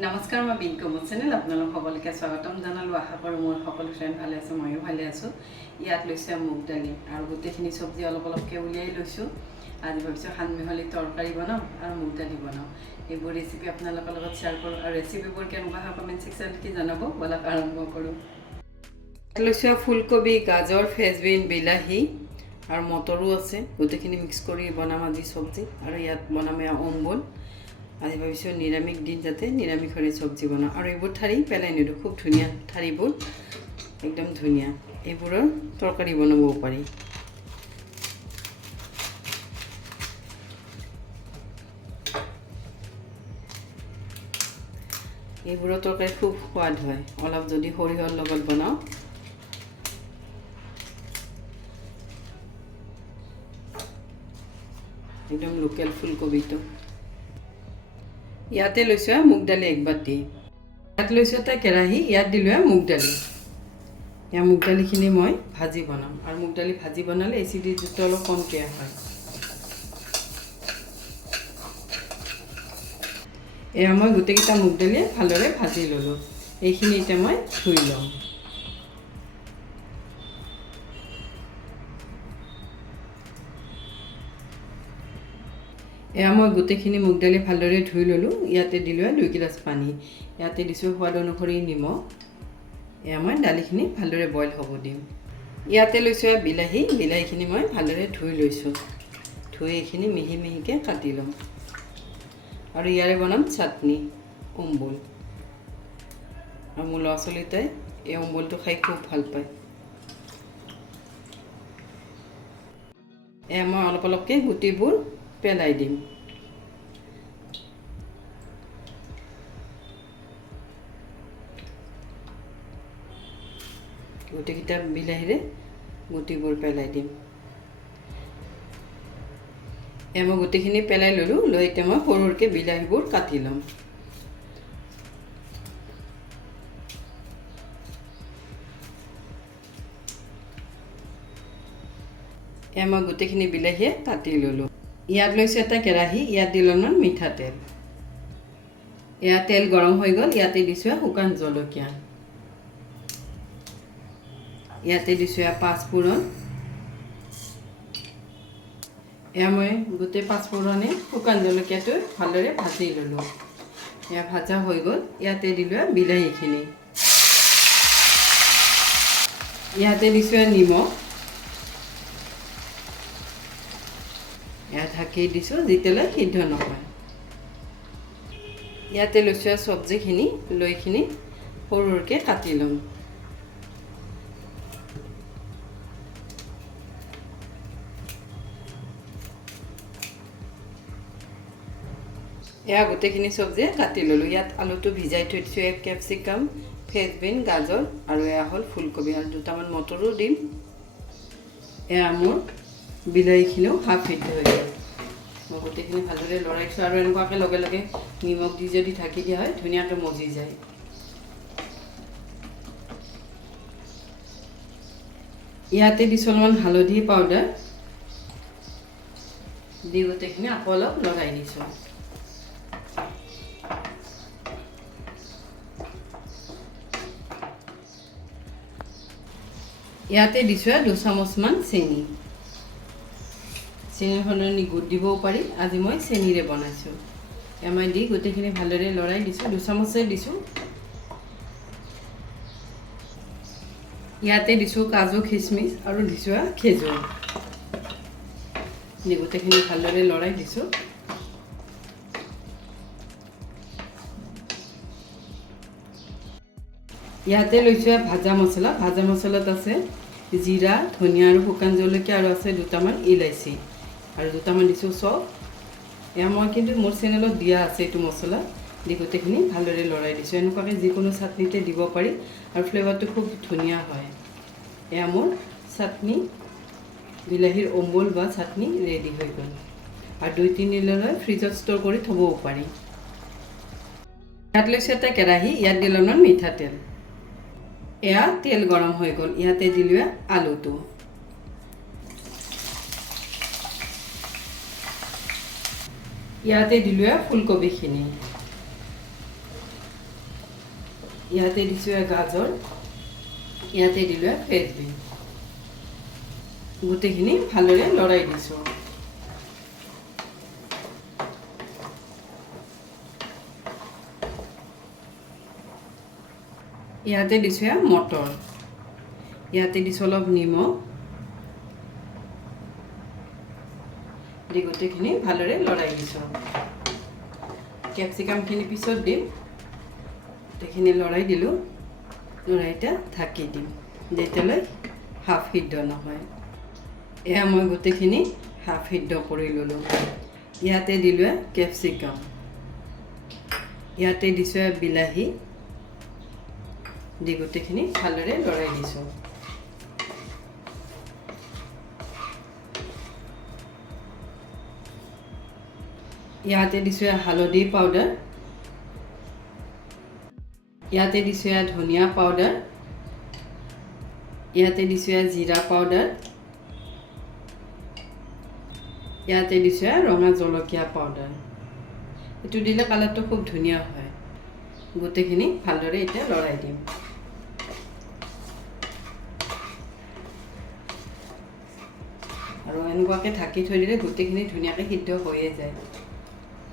নমস্কাৰ, মই বিংকু মোৰ চেনেল আপোনালোক সকলোকে স্বাগতম জনালোঁ। আশা কৰোঁ মোৰ সকলো ফ্ৰেণ্ড ভালে আছে, ময়ো ভালে আছোঁ। ইয়াত লৈছোঁ মুগ দালি আৰু গোটেইখিনি চব্জি অলপ অলপকৈ উলিয়াই লৈছোঁ। আজি ভাবিছোঁ সানমিহলি তৰকাৰী বনাওঁ আৰু মুগ দালি বনাওঁ। এইবোৰ ৰেচিপি আপোনালোকৰ লগত শ্বেয়াৰ কৰোঁ আৰু ৰেচিপিবোৰ কেনেকুৱা হয় কমেণ্ট ছেকশ্যনত লিখি জনাব। ব'লক আৰম্ভ কৰোঁ। ইয়াত লৈছোঁ ফুলকবি, গাজৰ, ফ্ৰেঞ্চবিন, বিলাহী আৰু মটৰো আছে। গোটেইখিনি মিক্স কৰি বনাম আজি চব্জি। আৰু ইয়াত বনাম অম্বল। আজি ভাবিছোঁ নিৰামিষ দিন যাতে নিৰামিষৰে চব্জি বনাওঁ। আৰু এইবোৰ ঠাৰি পেলাই নিদিওঁ, খুব ধুনীয়া ঠাৰিবোৰ, একদম ধুনীয়া। এইবোৰৰ তৰকাৰী বনাবও পাৰি। এইবোৰৰ তৰকাৰী খুব সোৱাদ হয়, অলপ যদি সৰিয়হৰ লগত বনাওঁ। একদম লোকেল ফুলকবিটো। ইয়াতে লৈছোঁ মুগ দালি এক বাতি। ইয়াত লৈছোঁ এটা কেৰাহী, ইয়াত দিলোঁ মুগ দালি। ইয়াৰ মুগ দালিখিনি মই ভাজি বনাম আৰু মুগ দালি ভাজি বনালে এচিডিটিটো অলপ কমকৈ হয়। এয়া মই গোটেইকেইটা মুগ দালি ভালদৰে ভাজি ল'লোঁ। এইখিনি এতিয়া মই ধুই ল'ম। এয়া মই গোটেইখিনি মুগ দালি ভালদৰে ধুই ল'লোঁ। ইয়াতে দিলোঁ 2 গিলাচ পানী। ইয়াতে দিছোঁ সোৱাদ অনুসৰি নিমখ। এয়া মই দালিখিনি ভালদৰে বইল হ'ব দিম। ইয়াতে লৈছোঁ বিলাহী। বিলাহীখিনি মই ভালদৰে ধুই লৈছোঁ। ধুই এইখিনি মিহি মিহিকৈ কাটি ল'ম। আৰু ইয়াৰে বনাম চাটনি, অম্বল। আৰু মোৰ ল'ৰা ছোৱালীটাই এই অম্বলটো খাই খুব ভাল পায়। এয়া মই অলপ অলপকৈ গুটিবোৰ পেলাই দিম। গোটেইকেইটা বিলাহীৰে গুটিবোৰ পেলাই দিম। এয়া মই গোটেইখিনি পেলাই ল'লোঁ। লৈ এতিয়া মই সৰু সৰুকৈ বিলাহীবোৰ কাটি ল'ম। এয়া মই গোটেইখিনি বিলাহীয়ে কাটি ল'লোঁ। ইয়াত লৈছোঁ এটা কেৰাহী। ইয়াত দিলোঁ অলপমান মিঠাতেল। এয়া তেল গৰম হৈ গ'ল। ইয়াতে দিছোঁ শুকান জলকীয়া। ইয়াতে দিছোঁ পাঁচফোৰণ। এয়া মই গোটেই পাঁচফোৰণে শুকান জলকীয়াটো ভালদৰে ভাজি ল'লোঁ। এয়া ভাজা হৈ গ'ল। ইয়াতে দিলোঁ বিলাহীখিনি। ইয়াতে দিছোঁ নিমখ। এয়া ঢাকি দিছোঁ যেতিয়ালৈ সিদ্ধ নহয়। ইয়াতে লৈছোঁ চব্জিখিনি। লৈখিনি সৰু সৰুকৈ কাটি ল'ম। এয়া গোটেইখিনি চব্জি কাটি ল'লোঁ। ইয়াত আলুটো ভিজাই থৈ দিছোঁ। কেপচিকাম, ফ্ৰেঞ্চবিন, গাজৰ আৰু এয়া হ'ল ফুলকবি আৰু দুটামান মটৰো দিম। এয়া মোৰ বিলাহীখিনিও হাফ সিদ্ধ হৈ গ'ল। মই গোটেইখিনি ভালদৰে লৰাইছোঁ আৰু এনেকুৱাকৈ লগে লগে নিমখ দি যদি ঢাকি দিয়া হয় ধুনীয়াকৈ মজি যায়। ইয়াতে দিছোঁ অলপমান হালধি পাউডাৰ দি গোটেইখিনি আকৌ অলপ লগাই দিছোঁ। ইয়াতে দিছোঁ 2 চামুচমান চেনি। চেনিৰ সলনি গুড় দিবও পাৰি। আজি মই চেনিৰে বনাইছোঁ। এমাই দি গোটেইখিনি ভালদৰে লৰাই দিছোঁ। 2 চামুচে দিছোঁ। ইয়াতে দিছোঁ কাজু, খিচমিচ আৰু দিছোঁ খেজুৰ। দি গোটেইখিনি ভালদৰে লৰাই দিছোঁ। ইয়াতে লৈছোঁ ভাজা মছলা। ভাজা মছলাত আছে জিৰা, ধনিয়া আৰু শুকান জলকীয়া আৰু আছে দুটামান ইলাইচি আৰু দুটামান দিছোঁ চফ। এয়া মই কিন্তু মোৰ চেনেলত দিয়া আছে এইটো মছলা। দি গোটেইখিনি ভালদৰে লৰাই দিছোঁ। এনেকুৱাকৈ যিকোনো চাটনিতে দিব পাৰি আৰু ফ্লেভাৰটো খুব ধুনীয়া হয়। এয়া মোৰ চাটনি, বিলাহীৰ অম্বল বা চাটনি ৰেডি হৈ গ'ল। আৰু 2-3 দিনলৈ ফ্ৰিজত ষ্ট'ৰ কৰি থ'বও পাৰি। ইয়াত লৈছোঁ এটা কেৰাহী। ইয়াত দিলোঁ অলপমান মিঠাতেল। এয়া তেল গৰম হৈ গ'ল। ইয়াতে দিলোঁ আলুটো। ইয়াতে দিলোঁ ফুলকবিখিনি। ইয়াতে দিছোঁ গাজৰ, ইয়াতে দিলোঁ ফ্ৰেঞ্চবিন। গোটেইখিনি ভালদৰে লৰাই দিছোঁ। ইয়াতে দিছোঁ মটৰ, ইয়াতে দিছোঁ অলপ নিমখ দি গোটেইখিনি ভালদৰে লৰাই দিছোঁ। কেপচিকামখিনি পিছত দিম। গোটেইখিনি লৰাই দিলোঁ। লৰাই এতিয়া ঢাকি দিম যেতিয়ালৈ হাফ সিদ্ধ নহয়। এয়া মই গোটেইখিনি হাফ সিদ্ধ কৰি ল'লোঁ। ইয়াতে দিলোঁ কেপচিকাম, ইয়াতে দিছোঁ বিলাহী দি গোটেইখিনি ভালদৰে লৰাই দিছোঁ। ইয়াতে দিছোঁ হালধি পাউডাৰ, ইয়াতে দিছোঁ ধনিয়া পাউডাৰ, ইয়াতে দিছোঁ জিৰা পাউডাৰ, ইয়াতে দিছোঁ ৰঙা জলকীয়া পাউডাৰ। এইটো দিলে কালাৰটো খুব ধুনীয়া হয়। গোটেইখিনি ভালদৰে এতিয়া লৰাই দিম। আৰু এনেকুৱাকৈ ঢাকি থৈ দিলে গোটেইখিনি ধুনীয়াকৈ সিদ্ধ হৈয়ে যায়।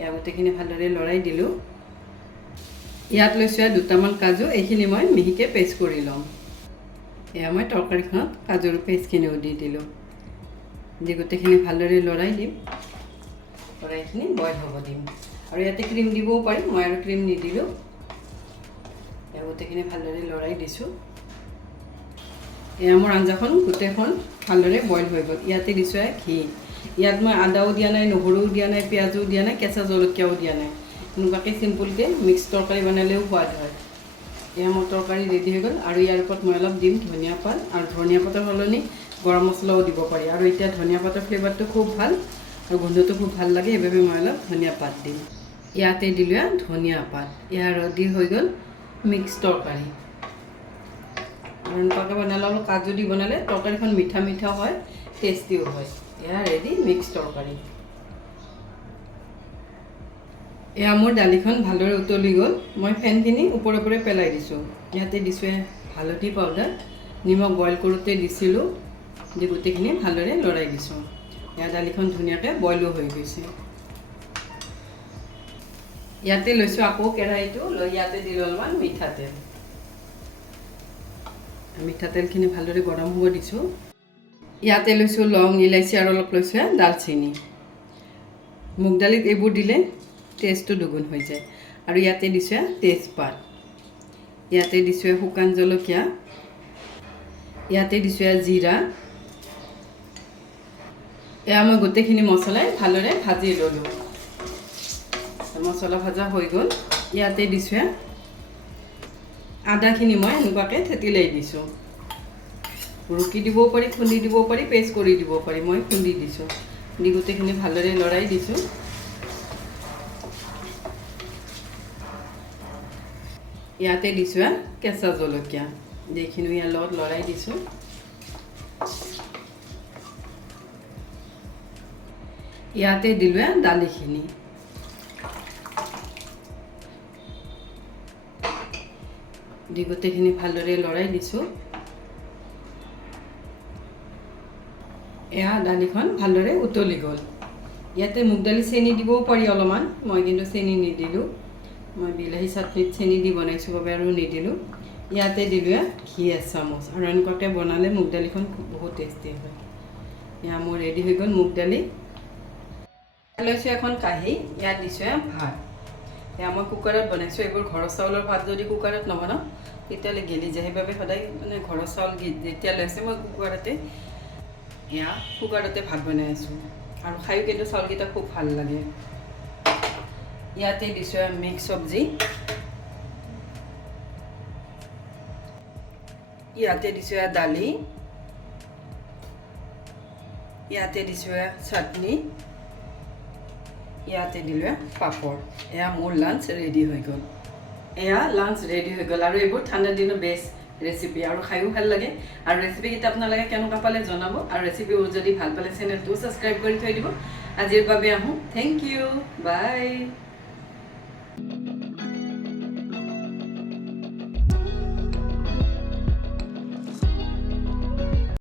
এয়া গোটেইখিনি ভালদৰে লৰাই দিলোঁ। ইয়াত লৈছোঁ দুটামান কাজু, এইখিনি মই মিহিকৈ পেষ্ট কৰি ল'ম। এয়া মই তৰকাৰীখনত কাজুৰ পেষ্টখিনিও দি দিলোঁ। দি গোটেইখিনি ভালদৰে লৰাই দিম। লৰাইখিনি বইল হ'ব দিম। আৰু ইয়াতে ক্ৰীম দিবও পাৰিম, মই আৰু ক্ৰীম নিদিলোঁ। এয়া গোটেইখিনি ভালদৰে লৰাই দিছোঁ। এয়া মোৰ আঞ্জাখন গোটেইখন ভালদৰে বইল হৈ গ'ল। ইয়াতে দিছোঁ ঘি। ইয়াত মই আদাও দিয়া নাই, নহৰুও দিয়া নাই, পিঁয়াজো দিয়া নাই, কেঁচা জলকীয়াও দিয়া নাই। এনেকুৱাকৈ চিম্পুলকৈ মিক্স তৰকাৰী বনালেও সোৱাদ হয়। এয়া মোৰ তৰকাৰী ৰেডি হৈ গ'ল। আৰু ইয়াৰ ওপৰত মই অলপ দিম ধনিয়া পাত, আৰু ধনিয়া পাতৰ সলনি গৰম মছলাও দিব পাৰি। আৰু এতিয়া ধনিয়া পাতৰ ফ্লেভাৰটো খুব ভাল আৰু গোন্ধটো খুব ভাল লাগে, সেইবাবে মই অলপ ধনিয়া পাত দিম। ইয়াতে দিলোঁ ধনিয়া পাত। ইয়াৰ ৰেডি হৈ গ'ল মিক্স তৰকাৰী। আৰু এনেকুৱাকৈ বনালে অলপ কাজু দি বনালে তৰকাৰীখন মিঠা মিঠা হয়, টেষ্টিও হয়। এয়া ৰেডি মিক্স তৰকাৰী। এয়া মোৰ দালিখন ভালদৰে উতলি গ'ল। মই ফেনখিনি ওপৰে ওপৰে পেলাই দিছোঁ। ইয়াতে দিছোঁ হালধি পাউডাৰ, নিমখ বইল কৰোঁতে দিছিলোঁ, দি গোটেইখিনি ভালদৰে লৰাই দিছোঁ। এয়া দালিখন ধুনীয়াকৈ বইলো হৈ গৈছে। ইয়াতে লৈছোঁ আকৌ কেৰাহীটো লৈ ইয়াতে দিলোঁ অলপমান মিঠাতেল। মিঠাতেলখিনি ভালদৰে গৰম হ'ব দিছোঁ। ইয়াতে লৈছোঁ লং, ইলাচি আৰু অলপ লৈছোঁ দালচেনি। মুগ দালিত এইবোৰ দিলে টেষ্টটো দুগুণ হৈ যায়। আৰু ইয়াতে দিছোঁ তেজপাত, ইয়াতে দিছোঁ শুকান জলকীয়া, ইয়াতে দিছোঁ জিৰা। এয়া মই গোটেইখিনি মছলাই ভালদৰে ভাজি ল'লোঁ। মছলা ভাজা হৈ গ'ল। ইয়াতে দিছোঁ আদাখিনি মই এনেকুৱাকৈ থেতিলাই দিছোঁ। ৰুকি দিবও পাৰি, খুন্দি দিবও পাৰি, পেষ্ট কৰি দিব পাৰি। মই খুন্দি দিছোঁ। দি গোটেইখিনি ভালদৰে লৰাই দিছোঁ। ইয়াতে দিছোঁ কেঁচা জলকীয়া, এইখিনি ইয়াৰ লগত লৰাই দিছোঁ। ইয়াতে দিলোঁ দালিখিনি। দি গোটেইখিনি ভালদৰে লৰাই দিছোঁ। এয়া দালিখন ভালদৰে উতলি গ'ল। ইয়াতে মুগ দালি চেনি দিবও পাৰি অলপমান, মই কিন্তু চেনি নিদিলোঁ। মই বিলাহী চাটনিত চেনি দি বনাইছোঁ বাবে আৰু নিদিলোঁ। ইয়াতে দিলোঁ ঘি এচামুচ। আৰু এনেকুৱাকৈ বনালে মুগ দালিখন বহুত টেষ্টি হয়। এয়া মোৰ ৰেডি হৈ গ'ল মুগ দালি। লৈছোঁ এখন কাঁহী, ইয়াত দিছোঁ ভাত। এয়া মই কুকাৰত বনাইছোঁ। এইবোৰ ঘৰৰ চাউলৰ ভাত যদি কুকাৰত নবনাওঁ তেতিয়াহ'লে গেলি যায়। সেইবাবে সদায় মানে ঘৰৰ চাউল যেতিয়া লৈছে মই কুকাৰতে ভাত বনাই আছোঁ। আৰু খায়ো কিন্তু চাউলকেইটা খুব ভাল লাগে। ইয়াতে দিছোঁ মিক্স চব্জি, ইয়াতে দিছোঁ দালি, ইয়াতে দিছোঁ চাটনি, ইয়াতে দিলোঁ পাপৰ। এয়া মোৰ লাঞ্চ ৰেডি হৈ গ'ল। আৰু এইবোৰ ঠাণ্ডা দিনৰ বেষ্ট ৰেচিপি, আৰু খায়ো ভাল লাগে। আৰু ৰেচিপিকেইটা আপোনালোকে কেনেকুৱা পালে জনাব। আৰু ৰেচিপিবোৰ যদি ভাল পালে চেনেলটো ছাবস্ক্ৰাইব কৰি থৈ দিব। আজিৰ বাবে আহোঁ। থেংক ইউ, বাই।